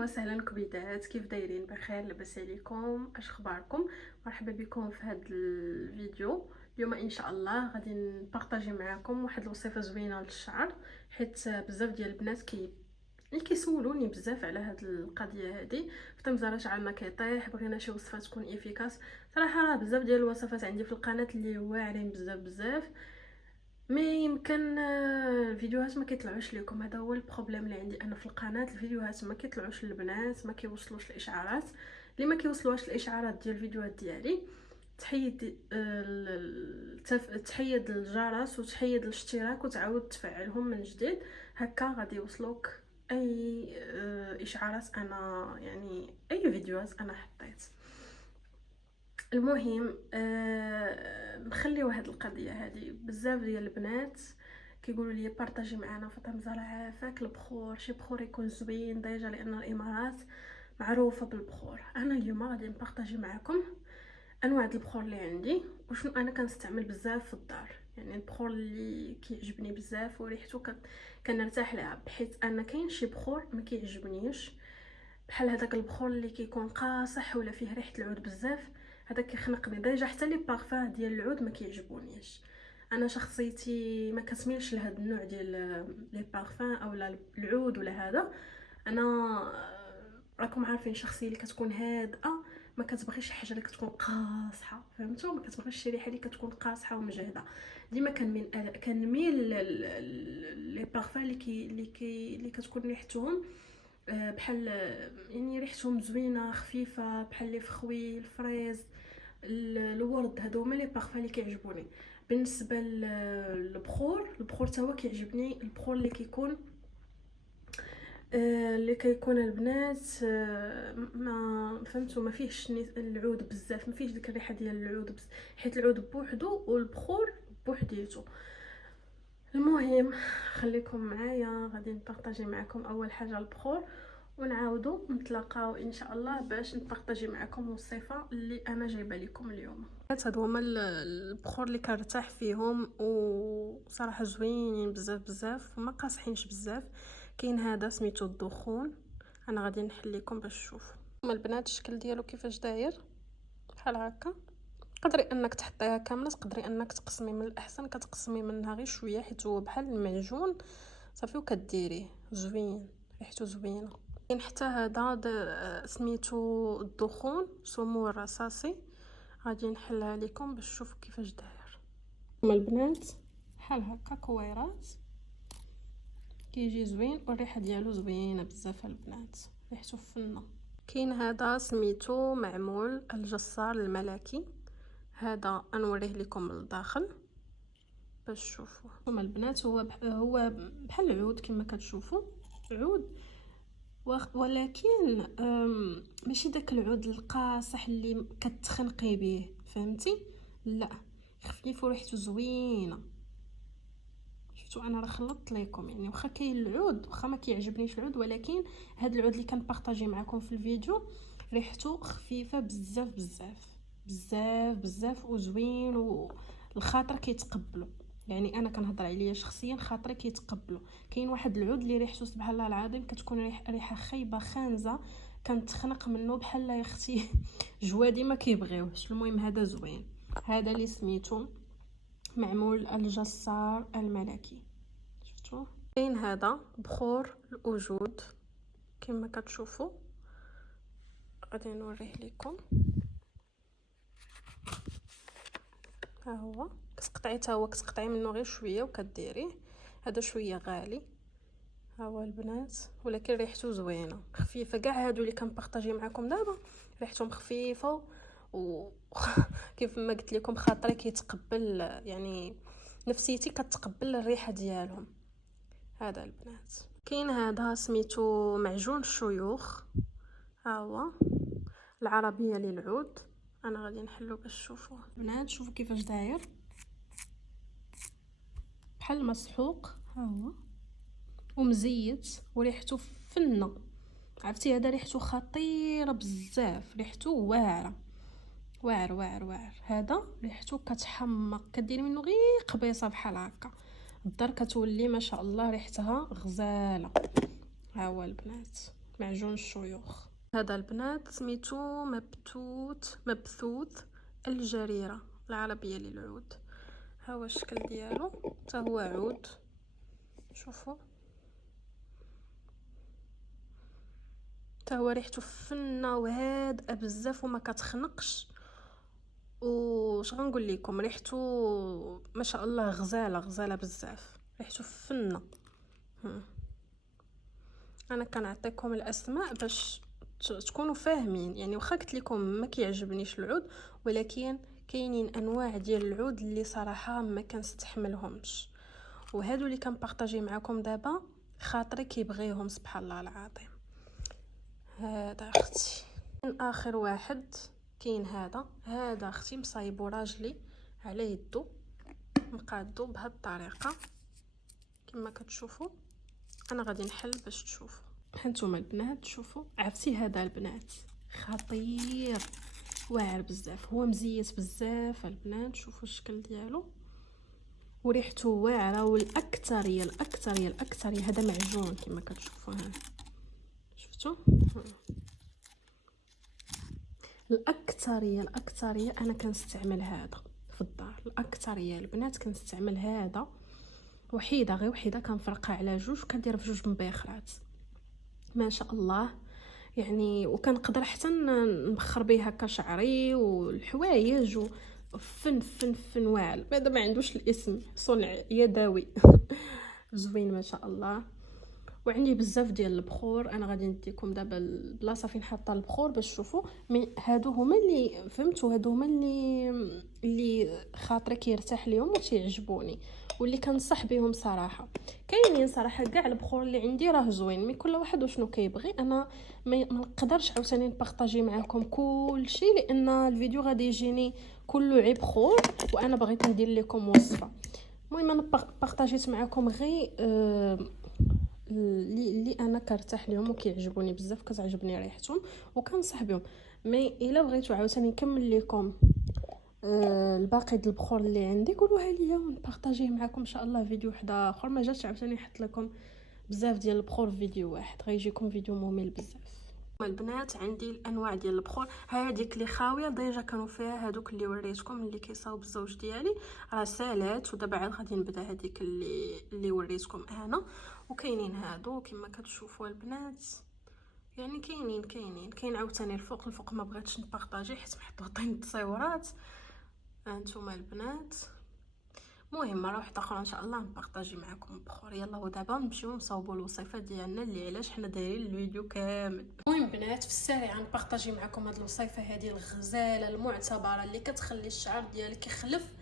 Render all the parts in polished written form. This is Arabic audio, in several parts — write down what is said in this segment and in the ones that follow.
وسهلا كبيدات، كيف دايرين؟ بخير؟ لاباس عليكم؟ اش اخباركم؟ مرحبا بكم في هذا الفيديو. اليوم ان شاء الله غادي نبارطاجي معكم واحد الوصفه زوينه للشعر، حيت بزاف ديال البنات اللي كيسولوني بزاف على هاد القضيه هادي. فطمزه شعرنا كيطيح، بغينا شي وصفه تكون افيكاس. صراحه راه بزاف ديال الوصفات عندي في القناه اللي واعرين بزاف، مي يمكن الفيديوهات ما كيطلعوش لكم. هذا هو البروبليم اللي عندي انا في القناه، الفيديوهات ما كيطلعوش للبنات، ما كيوصلوش الاشعارات. اللي ما كيوصلوش الاشعارات ديال الفيديوهات ديالي تحيد تحيد الجرس وتحيد الاشتراك وتعاود تفعلهم من جديد، هكا غادي يوصلوك اي اشعارات انا، يعني اي فيديوهات انا حطيت. المهم نخليو هاد القضيه هادي. بزاف ديال البنات كيقولوا لي بارطاجي معنا فاطمه زهره عافاك البخور، شي بخور يكون زوين ديجا، لان الامارات معروفه بالبخور. انا اليوم غادي نبارطاجي معكم انواع البخور اللي عندي وشنو انا كنستعمل بزاف في الدار. يعني البخور اللي كيعجبني بزاف وريحته كنرتاح لها، بحيث انا كاين شي بخور ما كيعجبنيش، بحال هذاك البخور اللي كيكون قاصح ولا فيه ريحه العود بزاف، هذا كيخنقني ديجا. حتى لي بارفان ديال العود ما كيعجبونيش. انا شخصيتي ما كتميلش لهذا النوع ديال لي بارفان اولا العود ولا هذا. انا راكم عارفين شخصيه اللي كتكون هادئه، ما كتبغيش شي حاجه اللي كتكون قاصحه، فهمتوا؟ ما كتبغيش شي ريحه اللي كتكون قاصحه ومجهده. ديما كنميل لي بارفان اللي كتكون ريحتهم بحال يعني ريحتهم زوينه خفيفه، بحال لي فخوي، الفريز، الورد. هادو هما لي بارفان اللي كيعجبوني. بالنسبه البخور تا هو كيعجبني، البخور اللي كيكون البنات ما فهمتوا، ما فيهش العود بزاف، ما فيهش ديك الريحه ديال العود حيت العود بوحدو والبخور بوحديتو. المهم خليكم معايا، غادي نبارطاجي معكم اول حاجه البخور، ونعاودوا نتلاقاو ان شاء الله باش نبارطاجي معكم الوصفه اللي انا جايبه لكم اليوم. هادو هما البخور اللي كنرتاح فيهم وصراحه زوينين بزاف وما قاصحينش بزاف. كاين هذا سميتو الدخون، انا غادي نحليكم باش تشوفوا. هما البنات الشكل ديالو كيفاش داير، بحال هكا. تقدري انك تحطيها كامله، تقدري انك تقسمي، من الاحسن كتقسمي منها غير شويه حيت هو بحال المعجون صافي وكديريه زوين، ريحته زوينه. كاين حتى هذا سميتو الدخون سمو الرصاصي، غادي نحلها لكم باش تشوفوا كيفاش داير. هما البنات بحال هكا كويرات، كيجي زوين والريحه ديالو زوينه بزاف البنات، ريحته فنه. كاين هذا سميتو معمول الجسار الملكي، هذا نوريه لكم من الداخل باش تشوفوا. هما البنات هو بحال العود كما كتشوفوا، عود ولكن ماشي داك العود القاصح اللي كتخنقي به، فهمتي؟ لا، خفيف وريحته زوينه. شفتوا انا راه خلطت لكم، يعني واخا كاين العود، واخا ما كيعجبنيش العود، ولكن هذا العود اللي كنبارطاجي معكم في الفيديو ريحته خفيفه بزاف وزوين، والخاطر كيتقبلوا. يعني انا كنهضر عليا شخصيا، خاطري كيتقبلوا. كاين واحد العود اللي ريحته سبحان الله العظيم كتكون ريحه خايبه خانزه، كنتخنق منه بحال يا اختي جوادي ما كيبغيوش. المهم هذا زوين، هذا اللي سميتو معمول الجسار الملكي. شفتوا؟ كاين هذا بخور الوجود كما كتشوفوا، غادي نوريه لكم. ها هو كتقطعي، تا هو كتقطعي منه غير شويه وكديريه. هذا شويه غالي، ها هو البنات، ولكن ريحته زوينه خفيفه. كاع هادو اللي كنبارطاجي معكم دابا ريحتهم خفيفه كيف ما قلت لكم خاطري كيتقبل، يعني نفسيتي كتقبل الريحه ديالهم. هذا البنات كاين هذا سميتو معجون الشيوخ، ها هو العربيه للعود. انا غادي نحلو باش تشوفوه البنات. شوفوا كيفاش داير، بحال مسحوق، ها هو ومزيت وريحته فنه. عرفتي هذا ريحته خطيره بزاف، ريحته واعره، واعر. هذا ريحته كتحمق، كديري منه غير قبيصه بحال هكا، الدار كتولي ما شاء الله ريحتها غزاله. ها هو البنات معجون الشيوخ. هذا البنات سميتو مبثوث الجريرة العربية للعود. ها هو الشكل ديالو، حتى هو عود، شوفوا حتى هو ريحته فنه وهادئه بزاف وما كتخنقش. وش غنقول لكم، ريحته ما شاء الله غزاله بزاف، ريحته فنه. انا كنعطيكم الاسماء باش تكونوا فاهمين، يعني واخا قلت لكم ما كيعجبنيش العود، ولكن كاينين انواع ديال العود اللي صراحه ما كنستحملهمش، وهادو اللي كنبارطاجي معكم دابا خاطري كيبغيهم سبحان الله العظيم. هذا اختي اخر واحد كاين، هذا اختي مصايبو راجلي على يدو، مقادو بهاد الطريقه كما كتشوفوا. انا غادي نحل باش تشوفوا. هانتوما البنات شوفوا، عرفتي هذا البنات خطير واعر بزاف، هو مزيت بزاف البنات، شوفوا الشكل ديالو وريحته واعره. والاكثريه هذا معجون كما كتشوفوا، ها شفتوا الاكثريه انا كنستعمل هذا في الدار. الاكثريه البنات كنستعمل هذا غير وحيده كنفرقها على جوج وكندير في جوج مبيخرات ما شاء الله يعني. وكنقدر حتى نبخر به هكا شعري والحوايج فن واعر. هذا ما عندوش الاسم، صنع يدوي زوين ما شاء الله. وعندي بزاف ديال البخور، انا غادي نديكم دابا البلاصه فين حاطه البخور باش تشوفوا. هادو هما اللي فهمتوا، هادو هما اللي خاطري كيرتاح ليهم وتيعجبوني واللي كنصح بهم صراحه. كاينين صراحه كاع البخور اللي عندي راه زوين، مي كل واحد وشنو كيبغي. انا ما نقدرش عاوتاني نبارطاجي معكم كل شيء لان الفيديو غادي يجيني كله عيب بخور، وانا بغيت ندير لكم وصفه. المهم انا بارطاجيت معكم غير اللي انا كرتاح لهم وكيعجبوني بزاف، كتعجبني ريحتهم وكنصح بهم. مي الا بغيتو عاوتاني نكمل لكم الباقي ديال البخور اللي عندي قولوها ليا ونبارطاجيه معكم ان شاء الله فيديو واحد اخر. ما جاتش عاوتاني نحط لكم بزاف ديال البخور في فيديو واحد، غيجيكم فيديو ممل بزاف. البنات عندي الانواع ديال البخور، هذيك اللي خاويه ديجا كانوا فيها هذوك اللي وريتكم اللي كيصاوب الزوج ديالي راه سالات، ودابا عاد غادي نبدا هذيك اللي وريتكم انا. وكاينين هادو كما كتشوفوا البنات، يعني كاين عاوتاني الفوق ما بغيتش نبارطاجي حيت محطوطين التصاورات. هانتوما البنات المهم راه واحده اخرى ان شاء الله نبارطاجي معكم بخور. يلا ودابا نمشيو نصاوبوا الوصفه ديالنا اللي علاش حنا دايرين الفيديو كامل. المهم بنات في السريع نبارطاجي معكم هاد الوصفه هذه الغزاله المعتبره اللي كتخلي الشعر ديالك يخلف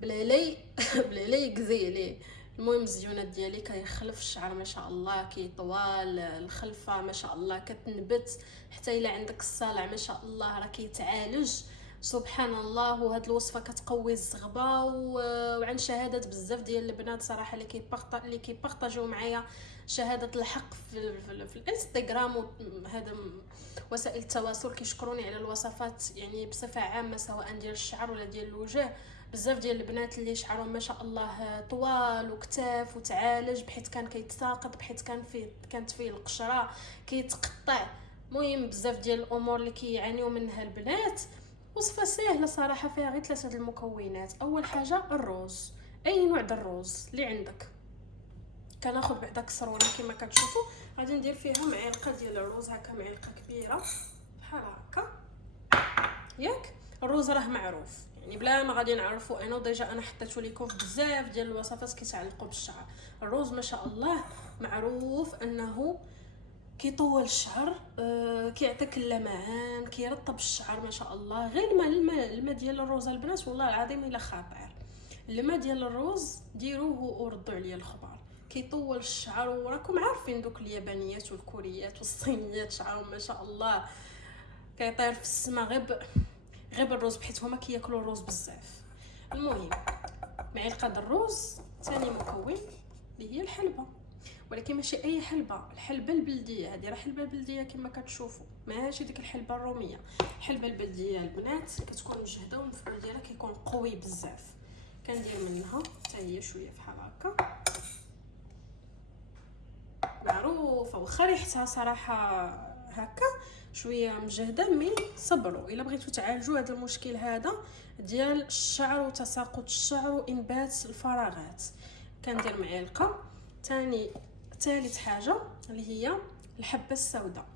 بلا لا يقزي عليه. المهم الزيونات ديالي كيخلف الشعر ما شاء الله، كيطوال الخلفه ما شاء الله، كتنبت حتى الا عندك الصلع ما شاء الله راه كيتعالج سبحان الله. وهاد الوصفه كتقوي الزغبه وعن شهاده بزاف ديال البنات صراحه اللي كيبارطاجيو معايا شهاده الحق في الانستغرام وهذا وسائل التواصل، كيشكروني على الوصفات يعني بصفه عامه سواء ديال الشعر ولا ديال الوجه. بزاف ديال البنات اللي شعرهم ما شاء الله طوال وكتاف وتعالج بحيث كان كيتساقط، بحيث كانت فيه القشره كيتقطع. المهم بزاف ديال الامور اللي كيعانيو منها البنات. وصفه سهله صراحه فيها غير 3 المكونات. اول حاجه الروز، اي نوع ديال الروز اللي عندك. كناخذ بعدا كسرونه كما كتشوفوا، غادي ندير فيها معلقه ديال الروز هكا، معلقه كبيره بحال هكا ياك. الروز راه معروف يعني بلا ما غادي نعرفوا انا، ديجا انا حطيته لكم في بزاف ديال الوصفات كيتعلقوا بالشعر. الروز ما شاء الله معروف انه كيطول الشعر، كيعطيك اللمعان، كيرطب الشعر ما شاء الله. غير الماء ديال الروز البنات والله العظيم الا خاطر. الماء ديال الروز ديروه وردوا عليه الخبار، كيطول الشعر. وراكم عارفين دوك اليابانيات والكوريات والصينيات شعرهم ما شاء الله كيطير في السماء غير بالروز، بحيث هما كياكلوا الروز بزاف. المهم معلقه الروز. ثاني مكون اللي هي الحلبه، ولكن ماشي اي حلبه، الحلبه البلديه. هذه راه حلبه بلديه كما كتشوفوا، ماشي ديك الحلبه الروميه. الحلبه البلديه البنات كتكون مجهده والمفعول ديالها كيكون قوي بزاف. كندير منها حتى هي شويه بحال هكا معروفه، واخا ريحتها صراحه هكا شويه مجهده، مي صبروا الا بغيتو تعالجوا هذا المشكل هذا ديال الشعر وتساقط الشعر وانبات الفراغات. كندير معلقه. ثالث حاجه اللي هي الحبه السوداء،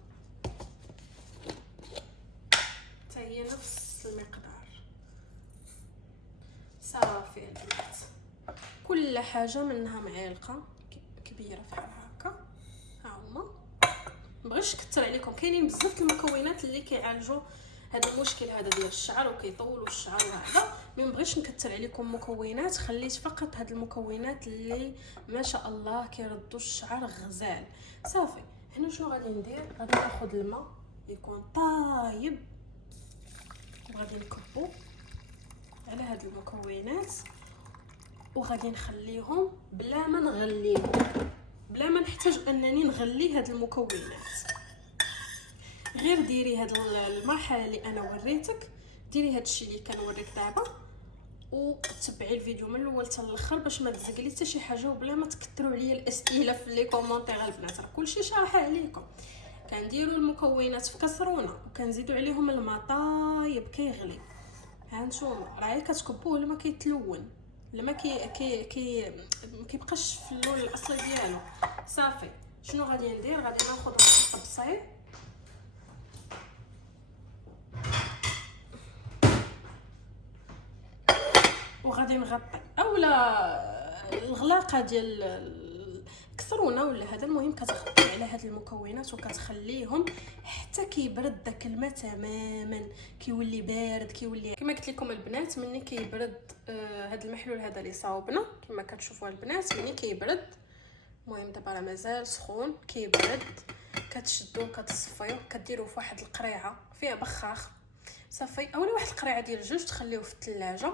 حتى هي نفس المقدار. صافي البنات، كل حاجه منها معلقه كبيره بحال هكا. ها هما، مبغيتش نكثر عليكم، كاينين بزاف المكونات اللي كيعالجوا هذا المشكل هذا ديال الشعر وكيطولوا الشعر وهذا، مي مبغيتش نكثر عليكم مكونات، خليت فقط هاد المكونات اللي ما شاء الله كيردوا الشعر غزال. صافي هنا شنو غادي ندير؟ غادي ناخذ الماء يكون طايب وغادي نكبو على هاد المكونات وغادي نخليهم بلا ما نغليهم، بلا ما نحتاج انني نغلي هاد المكونات. غير ديري هاد المرحله اللي انا وريتك، ديري هاد الشيء اللي كنوريك دابا، وتبعي الفيديو من الاول حتى الاخر باش ما تزقلي حتى شي حاجه، وبلا ما تكثروا عليا الاسئله في لي كومونتير البنات، راه كلشي شارحه عليكم. كنديروا المكونات في كسرونه وكنزيدوا عليهم الماء طايب كيغلي. ها نتوما راه كتكبوه لما كيتلون، لما كيبقاش في اللون الاصلي ديالو. صافي شنو غادي ندير؟ غادي ناخذ واحد الطبسيل وغادي نغطي، اولا الغلاقه ديال الكسرونه ولا هذا، المهم كتغطي على هاد المكونات وكتخليهم حتى كيبرد داك الماء تماما، كيولي بارد، كيولي كما قلت لكم البنات ملي كيبرد هاد المحلول هذا اللي صاوبنا كما كتشوفوا البنات ملي كيبرد. المهم دابا راه مازال سخون، كيبرد كتشدوه كتصفيوه كديروه في واحد القريعه فيها بخاخ. صافي اولا واحد القريعه ديال جوج تخليوه في الثلاجه،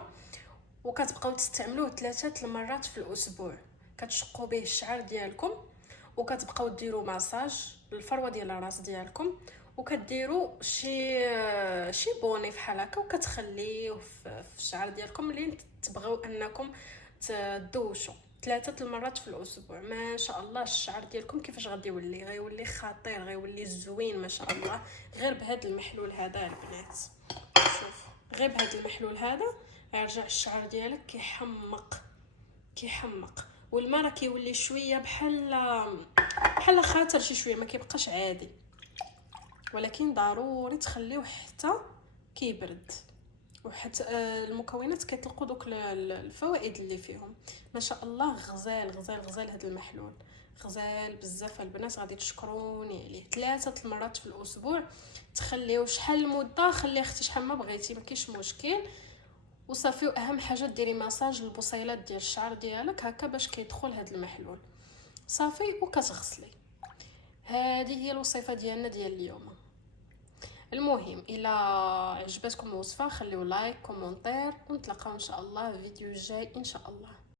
وكتبقاو تستعملوه 3 المرات في الاسبوع. كتشقوا به الشعر ديالكم وكتبقاو ديروا مساج للفروه ديال الراس ديالكم، وكديروا شي بوني بحال هكا وكتخليوه في الشعر ديالكم اللي تبغيو انكم تدوشوا 3 المرات في الاسبوع. ما شاء الله الشعر ديالكم كيفاش غادي يولي، غيولي خطير، غيولي زوين ما شاء الله، غير بهذا المحلول هذا البنات. شوف غير بهذا المحلول هذا يرجع الشعر ديالك كيحمق والماء راه كيولي شويه بحال خاطر شي شويه، ما كيبقاش عادي، ولكن ضروري تخليوه حتى كيبرد. وحتى المكونات كيطلقوا دوك الفوائد اللي فيهم. ما شاء الله غزال غزال غزال هذا المحلول، غزال بزاف البنات، غادي تشكروني عليه. 3 المرات في الاسبوع. تخليوه شحال المده؟ خليه اختي شحال ما بغيتي، ما كاينش مشكل. وصافي اهم حاجه ديري مساج للبصيلات ديال الشعر ديالك هكا باش كيدخل هذا المحلول. صافي وكتغسلي. هذه هي الوصفه ديالنا ديال اليوم. المهم الى عجبتكم الوصفه خليو لايك كومونتير، ونتلاقاو ان شاء الله في فيديو جاي ان شاء الله.